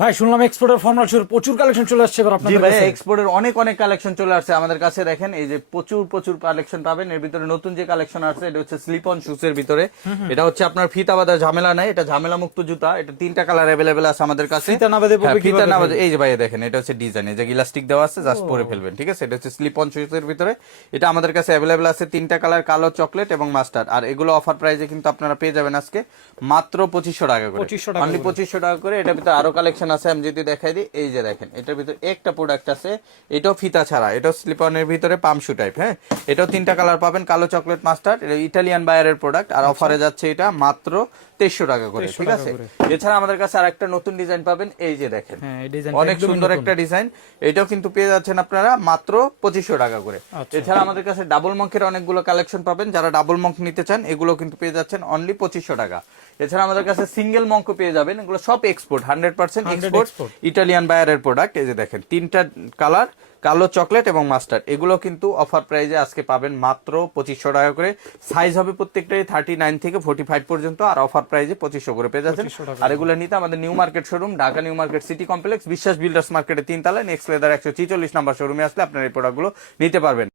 ভাই শুনলাম এক্সপোর্টের ফর্মাল শুর প্রচুর কালেকশন চলে আসছে এবার জি আপনাদের ভাই, কাছে। এক্সপোর্টের অনেক অনেক কালেকশন চলে আসছে আমাদের কাছে। দেখেন এই যে প্রচুর প্রচুর কালেকশন পাবেন। এর ভিতরে নতুন যে কালেকশন আছে এটা হচ্ছে স্লিপ অন শুজ এর ভিতরে। এটা হচ্ছে আপনার ফিতা বাঁধার ঝামেলা নাই, এটা ঝামেলা মুক্ত জুতা। এটা 3টা কালার अवेलेबल আছে আমাদের কাছে। ফিতা না বাঁধে পরবে হ্যাঁ, ফিতা কিভাবে না ভাই? বাঁধে, এই যে ভাই দেখেন এটা হচ্ছে ডিজাইন, এই যে ইলাস্টিক দেওয়া আছে, জাস্ট পরে ফেলবেন, ঠিক আছে। এটা হচ্ছে স্লিপ অন শুজ এর ভিতরে। এটা আমাদের কাছে अवेलेबल আছে 3টা কালার, কালো, চকলেট এবং মাস্টার্ড। আর এগুলো অফার প্রাইসে কিন্তু আপনারা পেয়ে যাবেন আজকে মাত্র 2500 টাকা করে। 2500 টাকা অনলি করে। 2500 টাকা করে। এটার ভিতরে আরো কালেকশন আছে, আমি যদি দেখাই দিই, এই যে দেখেন এটার ভিতরে একটা প্রোডাক্ট আছে, এটাও ফিতা ছাড়া, এটাও স্লিপ অনের ভিতরে পামশু টাইপ। হ্যাঁ, এটাও 3টা কালার পাবেন, কালো, চকলেট, মাস্টার্ড। এটা ইটালিয়ান বায়ারের প্রোডাক্ট, আর অফারে যাচ্ছে এটা মাত্র 2300 টাকা করে, 2300 ঠিক টাকা আছে। করে। এছাড়া আমাদের কাছে আরেকটা নতুন ডিজাইন পাবেন, এই যে দেখেন হ্যাঁ, এই ডিজাইনটা অনেক একদমই সুন্দর নতুন। একটা ডিজাইন। এটাও কিন্তু পেয়ে যাচ্ছেন আপনারা মাত্র 2500 টাকা করে। আচ্ছা। এছাড়া আমাদের কাছে ডাবল মঙ্কের অনেকগুলো কালেকশন পাবেন, যারা ডাবল মঙ্ক নিতে চান এগুলো কিন্তু পেয়ে যাচ্ছেন অনলি 2500 টাকা। এছাড়া আমাদের কাছে সিঙ্গেল মঙ্কও পেয়ে যাবেন, এগুলো সব এক্সপোর্ট, 100% 100 এক্সপোর্ট, export। ইটালিয়ান বায়ারের প্রোডাক্ট। এই যে দেখেন 3টা কালার, কালো, চকলেট এবং মাস্টার্ড। এগুলো কিন্তু অফার প্রাইজে আজকে পাবেন মাত্র 2500 টাকা করে। সাইজ হবে প্রত্যেকটাই 39 থেকে 45 পর্যন্ত, আর অফার প্রাইজে 2500 করে পেয়ে যাচ্ছেন। 2500 টাকা। আর এগুলো নিতে আমাদের new market showroom, Dhaka new market city complex, বিশ্বাস বিল্ডার্স মার্কেটের 3 তলায় নেক্সট লেদার 146 নাম্বার শোরুমে আসলে আপনারা এই প্রোডাক্টগুলো নিতে পারবেন।